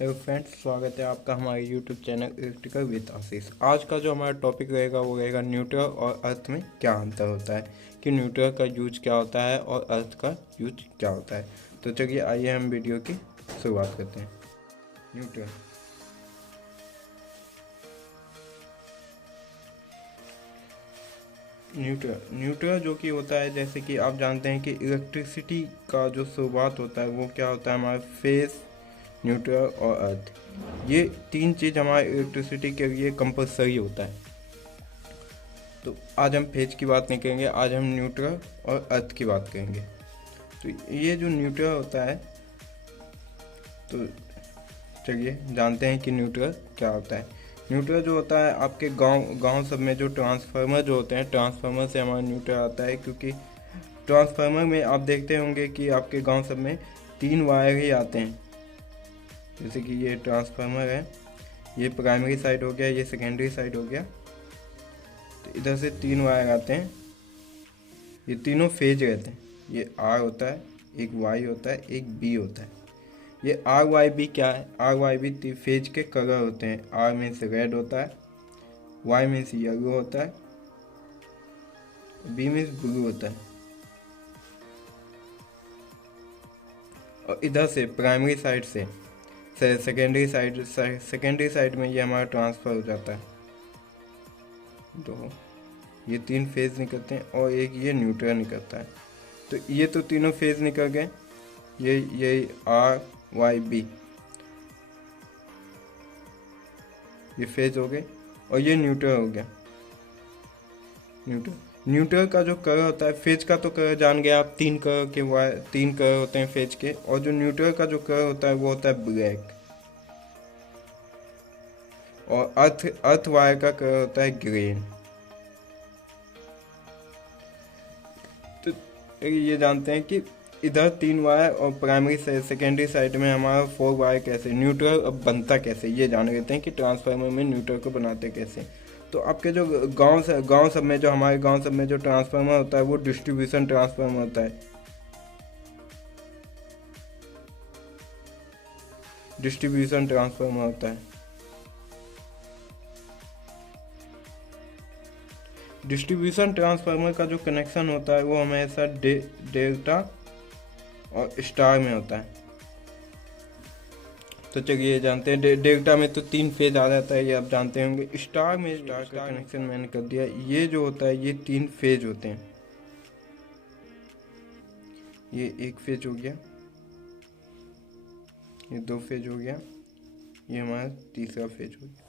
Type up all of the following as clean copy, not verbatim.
Hello friends, स्वागत है आपका हमारे यूट्यूब चैनल इलेक्ट्रिकल विद आशीष। आज का जो हमारा टॉपिक रहेगा वो रहेगा न्यूट्रल और अर्थ में क्या अंतर होता है, कि न्यूट्रल का यूज क्या होता है और अर्थ का यूज क्या होता है। तो चलिए आइए हम वीडियो की शुरुआत करते हैं। न्यूट्रल न्यूट्रल जो कि होता है, जैसे कि आप जानते हैं कि इलेक्ट्रिसिटी का जो शुरुआत होता है वो क्या होता है, हमारा फेस, न्यूट्रल और अर्थ। ये तीन चीज़ हमारे इलेक्ट्रिसिटी के लिए कंपलसरी होता है। तो आज हम फेज की बात नहीं करेंगे, आज हम न्यूट्रल और अर्थ की बात करेंगे। तो ये जो न्यूट्रल होता है, तो चलिए जानते हैं कि न्यूट्रल क्या होता है। न्यूट्रल जो होता है, आपके गांव सब में जो ट्रांसफार्मर जो होते हैं, ट्रांसफार्मर से हमारा न्यूट्रल आता है। क्योंकि ट्रांसफार्मर में आप देखते होंगे कि आपके गांव सब में 3 वायर ही आते हैं। जैसे कि ये ट्रांसफार्मर है, ये प्राइमरी साइड हो गया, ये सेकेंडरी साइड हो गया। तो इधर से 3 वायर आते हैं, ये तीनों फेज रहते हैं। ये आर होता है, एक वाई होता है, एक बी होता है। ये आर वाई बी क्या है? आर वाई बी फेज के कलर होते हैं। आर मीन्स रेड होता है, वाई मीन्स येलो होता है, बी मीन्स ब्लू होता है। और इधर से प्राइमरी साइड से सेकेंडरी साइड में ये हमारा ट्रांसफ़र हो जाता है। तो ये 3 फेज निकलते हैं और एक ये न्यूट्रल निकलता है। तो ये तो तीनों फेज निकल गए, ये आर वाई बी ये फेज हो गए, और ये न्यूट्रल हो गया। न्यूट्रल का जो कलर होता है, फेज का तो कलर जान गया आप, 3 कलर के वायर, 3 कलर होते हैं फेज के। और जो न्यूट्रल का जो कलर होता है वो होता है ब्लैक। और अर्थ वायर का कलर होता है ग्रीन। तो ये जानते हैं कि इधर 3 वायर और प्राइमरी से सेकेंडरी साइड में हमारा 4 वायर कैसे, न्यूट्रल अब बनता कैसे, ये जान लेते हैं कि ट्रांसफार्मर में न्यूट्रल को बनाते कैसे। तो आपके जो गांव सब में, जो हमारे गांव सब में जो ट्रांसफार्मर होता है वो डिस्ट्रीब्यूशन ट्रांसफार्मर होता है। डिस्ट्रीब्यूशन ट्रांसफार्मर होता है। डिस्ट्रीब्यूशन ट्रांसफार्मर का जो कनेक्शन होता है वो हमेशा डेल्टा और स्टार में होता है। तो चलिए जानते हैं, डेल्टा में तो 3 फेज आ जाता है, ये आप जानते होंगे। स्टार में स्टार का कनेक्शन मैंने कर दिया। ये जो होता है ये 3 फेज होते हैं। ये 1 फेज हो गया, ये 2 फेज हो गया, ये हमारा तीसरा फेज हो गया,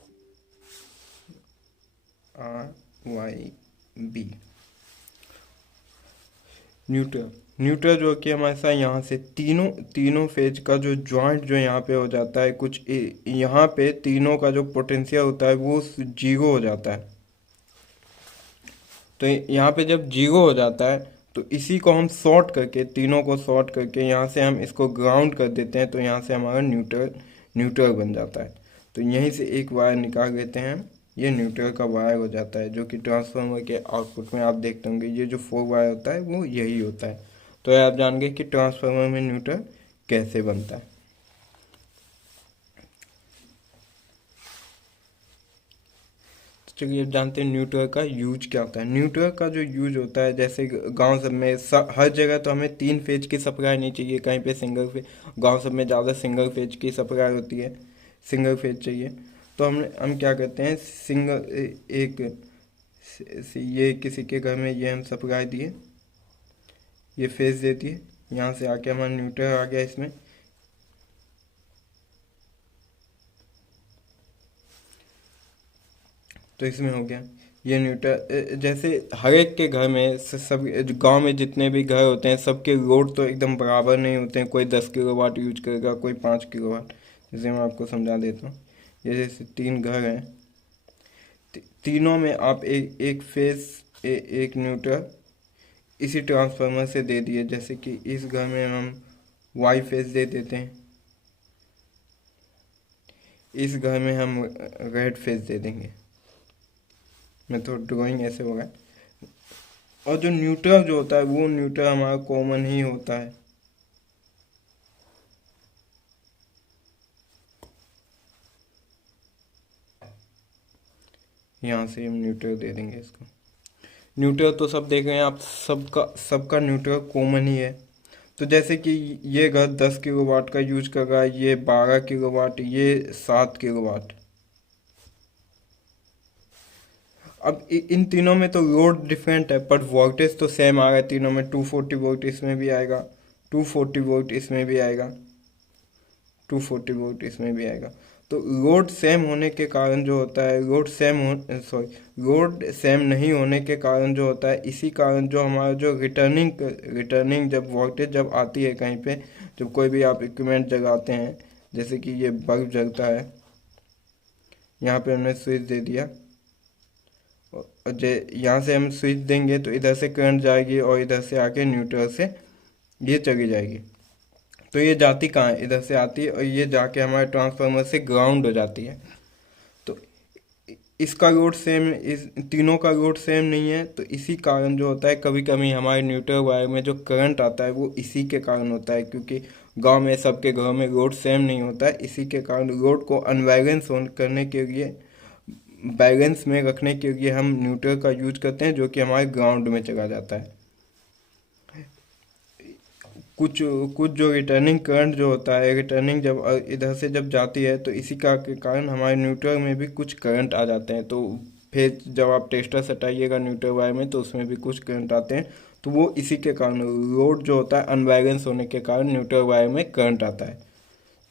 आर वाई बी। न्यूट्रल जो कि हमारे साथ यहाँ से तीनों फेज का जो जॉइंट जो यहाँ पे हो जाता है, कुछ यहाँ पे तीनों का जो पोटेंशियल होता है वो 0 हो जाता है। तो यहाँ पे जब 0 हो जाता है तो इसी को हम शॉर्ट करके, तीनों को शॉर्ट करके यहाँ से हम इसको ग्राउंड कर देते हैं। तो यहाँ से हमारा न्यूट्रल बन जाता है। तो यहीं से एक वायर निकाल लेते हैं, ये न्यूट्रल का वायर हो जाता है। जो कि ट्रांसफार्मर के आउटपुट में आप देखते होंगे, ये जो 4 वायर होता है वो यही होता है। तो आप जान गए कि ट्रांसफार्मर में न्यूट्रल कैसे बनता है। चलिए अब जानते हैं न्यूट्रल का यूज क्या होता है। न्यूट्रल का जो यूज होता है, जैसे गांव सब में हर जगह तो हमें 3 फेज की सप्लाई नहीं चाहिए, कहीं पे सिंगल फेज, गांव सब में ज़्यादा सिंगल फेज की सप्लाई होती है, सिंगल फेज चाहिए। तो हम क्या करते हैं, ये किसी के घर में ये हम सप्लाई दिए, ये फेज दे दिए, यहाँ से आके हमारा न्यूट्रल आ गया इसमें। तो इसमें हो गया ये न्यूट्रल। जैसे हर एक के घर में सब गांव में जितने भी घर होते हैं, सबके लोड तो एकदम बराबर नहीं होते हैं। कोई 10 किलोवाट यूज करेगा, कोई 5 किलोवाट। जैसे मैं आपको समझा देता हूँ, ये जैसे 3 घर हैं, तीनों में आप एक फेज, एक न्यूट्रल इसी ट्रांसफार्मर से दे दिए। जैसे कि इस घर में हम वाई फेज दे देते हैं, इस घर में हम रेड फेज दे देंगे। मैं तो ड्राइंग ऐसे होगा। और जो न्यूट्रल जो होता है वो न्यूट्रल हमारा कॉमन ही होता है। यहाँ से हम न्यूट्रल दे देंगे इसको। न्यूट्रल तो सब देख रहे हैं आप, सबका न्यूट्रल कॉमन ही है। तो जैसे कि ये घर 10 किलोवाट का यूज कर रहा है, ये 12 किलोवाट, ये 7 किलोवाट। अब इन तीनों में तो लोड डिफरेंट है, पर वोल्टेज तो सेम आ रहा है तीनों में। 240 वोल्ट इसमें भी आएगा, 240 वोल्ट इसमें भी आएगा, 240 वोल्ट इसमें भी आएगा। तो लोड सेम होने के कारण जो होता है, लोड सेम नहीं होने के कारण जो होता है, इसी कारण जो हमारा जो रिटर्निंग जब वोल्टेज जब आती है कहीं पे, जब कोई भी आप इक्विपमेंट जगाते हैं, जैसे कि ये बल्ब जलता है, यहाँ पे हमने स्विच दे दिया, और यहाँ से हम स्विच देंगे तो इधर से करंट जाएगी और इधर से आके न्यूट्रल से ये चली जाएगी। तो ये जाती कहाँ है, इधर से आती है और ये जाके हमारे ट्रांसफार्मर से ग्राउंड हो जाती है। तो इसका लोड सेम, इस तीनों का लोड सेम नहीं है, तो इसी कारण जो होता है कभी कभी हमारे न्यूट्रल वायर में जो करंट आता है वो इसी के कारण होता है, क्योंकि गांव में सबके घरों में लोड सेम नहीं होता है। इसी के कारण लोड को अनबैलेंस करने के लिए, बैलेंस में रखने के लिए हम न्यूट्रल का यूज करते हैं, जो कि हमारे ग्राउंड में चला जाता है। कुछ कुछ जो रिटर्निंग करंट जो होता है, रिटर्निंग जब इधर से जब जाती है तो इसी का के कारण हमारे न्यूट्रल में भी कुछ करंट आ जाते हैं। तो फिर जब आप टेस्टर सटाइएगा न्यूट्रल वायर में तो उसमें भी कुछ करंट आते हैं। तो वो इसी के कारण, लोड जो होता है अनबैलेंस होने के कारण न्यूट्रल वायर में करंट आता है।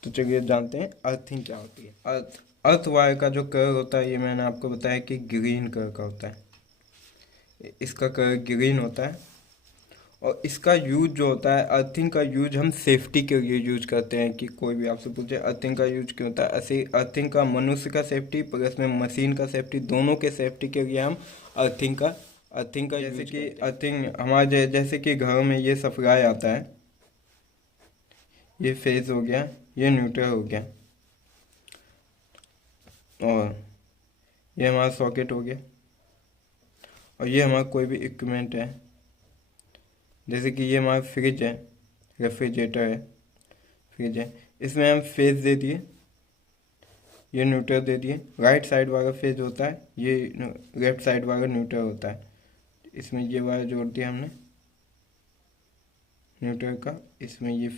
तो चलिए जानते हैं अर्थिंग क्या होती है। अर्थ वायर का जो कलर होता है, ये मैंने आपको बताया कि ग्रीन कलर का होता है। इसका कलर ग्रीन होता है, और इसका यूज जो होता है, अर्थिंग का यूज हम सेफ्टी के लिए यूज करते हैं। कि कोई भी आपसे पूछे अर्थिंग का यूज क्यों होता है, ऐसे अर्थिंग का मनुष्य का सेफ्टी प्लस में मशीन का सेफ्टी, दोनों के सेफ्टी के लिए हम अर्थिंग का जैसे कि अर्थिंग हमारे जैसे कि घरों में ये सप्लाई आता है, ये फेज हो गया, ये न्यूट्रल हो गया, और ये हमारा सॉकेट हो गया, और ये हमारा कोई भी इक्विपमेंट है। जैसे कि ये हमारा फ्रिज है, रेफ्रिजरेटर है, फ्रिज है, इसमें हम फेज दे दिए, ये न्यूट्रल दे दिए। राइट साइड वाला फेज होता है, ये लेफ्ट साइड वाला न्यूट्रल होता है। इसमें ये वायर जोड़ दिया हमने न्यूट्रल का, इसमें ये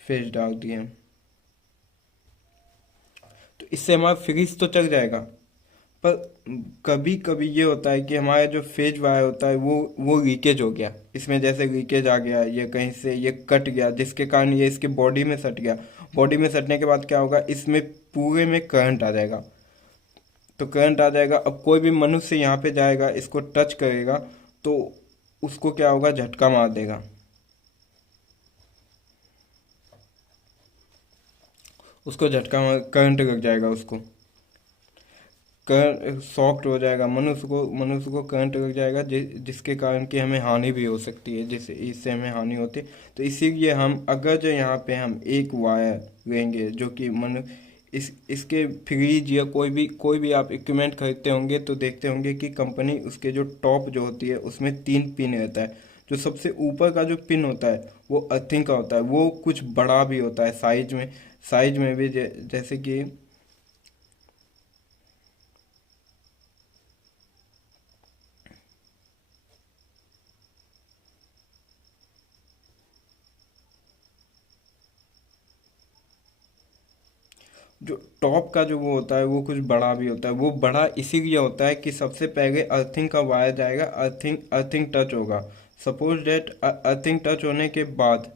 फेज डाल दिए हम। तो इससे हमारा फ्रिज तो चल जाएगा, पर कभी कभी ये होता है कि हमारा जो फेज वायर होता है वो लीकेज हो गया, इसमें जैसे लीकेज आ गया, ये कहीं से ये कट गया, जिसके कारण ये इसके बॉडी में सट गया। बॉडी में सटने के बाद क्या होगा, इसमें पूरे में करंट आ जाएगा। तो करंट आ जाएगा, अब कोई भी मनुष्य यहाँ पे जाएगा, इसको टच करेगा, तो उसको क्या होगा, झटका मार देगा, उसको झटका मार, करंट लग जाएगा, उसको करंट शॉक्ड हो जाएगा, मनुष्य को करंट लग जाएगा, जिसके कारण कि हमें हानि भी हो सकती है, जिससे इससे हमें हानि होती है। तो इसीलिए हम अगर जो यहाँ पे हम एक वायर लेंगे जो कि इसके फ्रिज या कोई भी आप इक्विपमेंट खरीदते होंगे तो देखते होंगे कि कंपनी उसके जो टॉप जो होती है उसमें 3 पिन रहता है। जो सबसे ऊपर का जो पिन होता है वो अर्थिंग का होता है, वो कुछ बड़ा भी होता है साइज में भी, जैसे कि जो टॉप का जो वो होता है वो कुछ बड़ा भी होता है। वो बड़ा इसीलिए होता है कि सबसे पहले अर्थिंग का वायर जाएगा, अर्थिंग टच होगा। सपोज डेट अर्थिंग टच होने के बाद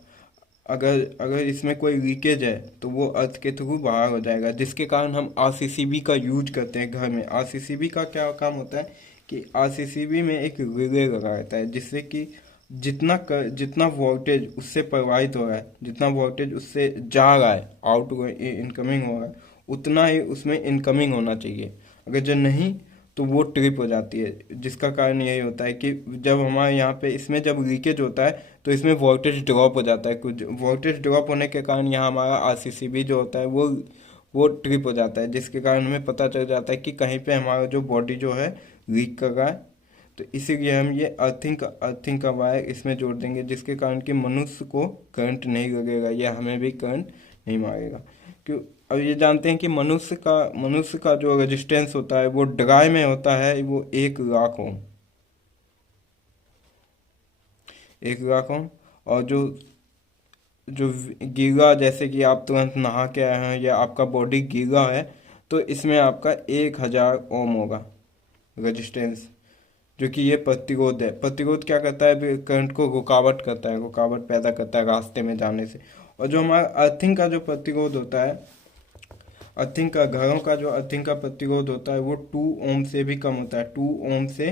अगर अगर इसमें कोई लीकेज है तो वो अर्थ के थ्रू बाहर हो जाएगा, जिसके कारण हम आरसीसीबी का यूज करते हैं घर में। आरसीसीबी का क्या काम होता है कि आरसीसीबी में एक रिले लगा रहता है, जिससे कि जितना वोल्टेज उससे प्रवाहित हो रहा है, जितना वोल्टेज उससे जा रहा है, आउट इनकमिंग हो रहा है, उतना ही उसमें इनकमिंग होना चाहिए। अगर जो नहीं तो वो ट्रिप हो जाती है, जिसका कारण यही होता है कि जब हमारे यहाँ पे इसमें जब लीकेज होता है तो इसमें वोल्टेज ड्रॉप हो जाता है। कुछ वोल्टेज ड्रॉप होने के कारण यहाँ हमारा आरसीसीबी जो होता है वो ट्रिप हो जाता है, जिसके कारण हमें पता चल जाता है कि कहीं पे हमारा जो बॉडी जो है लीक कर रहा है। तो इसीलिए हम ये अर्थिंग का वायर इसमें जोड़ देंगे, जिसके कारण कि मनुष्य को करंट नहीं लगेगा या हमें भी करंट नहीं मारेगा। क्यों? अब ये जानते हैं कि मनुष्य का जो रेजिस्टेंस होता है वो ड्राई में होता है, वो 1 लाख ओम, 1 लाख ओम। और जो जो गीला, जैसे कि आप तुरंत नहा के आए हैं या आपका बॉडी गीला है, तो इसमें आपका 1000 ओम होगा रेजिस्टेंस। जो कि ये प्रतिरोध है। प्रतिरोध क्या करता है? करंट को रुकावट करता है, रुकावट पैदा करता है रास्ते में जाने से। और जो हमारा अर्थिंग का जो प्रतिरोध होता है, अर्थिंग का, घरों का जो अर्थिंग का प्रतिरोध होता है वो 2 ओम से भी कम होता है। 2 ओम से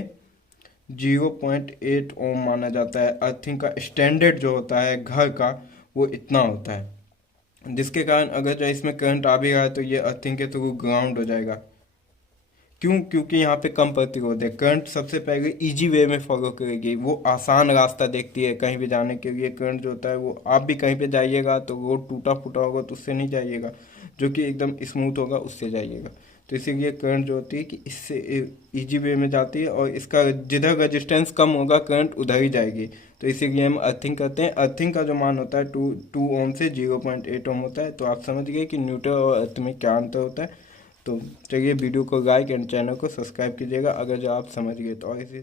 0.8 ओम माना जाता है। अर्थिंग का स्टैंडर्ड जो होता है घर का, वो इतना होता है, जिसके कारण अगर जो इसमें करंट आ भी रहा है तो ये अर्थिंग के थ्रू ग्राउंड हो जाएगा। क्यों? क्योंकि यहाँ पे कम प्रतिरोध है। करंट सबसे पहले इजी वे में फॉलो करेगी, वो आसान रास्ता देखती है कहीं भी जाने के लिए। करंट जो होता है वो, आप भी कहीं पे जाइएगा तो रोड टूटा फूटा होगा तो उससे नहीं जाइएगा, जो कि एकदम स्मूथ होगा उससे जाइएगा। तो इसीलिए करंट जो होती है कि इससे इजी वे में जाती है, और इसका जिधर रेजिस्टेंस कम होगा करंट उधर ही जाएगी। तो इसीलिए हम अर्थिंग करते हैं। अर्थिंग का जो मान होता है 2 ओम से 0.8 ओम होता है। तो आप समझ गए कि न्यूट्रल और अर्थ में क्या अंतर होता है। तो चलिए वीडियो को लाइक एंड चैनल को सब्सक्राइब कीजिएगा अगर जो आप समझ गए तो। और इसी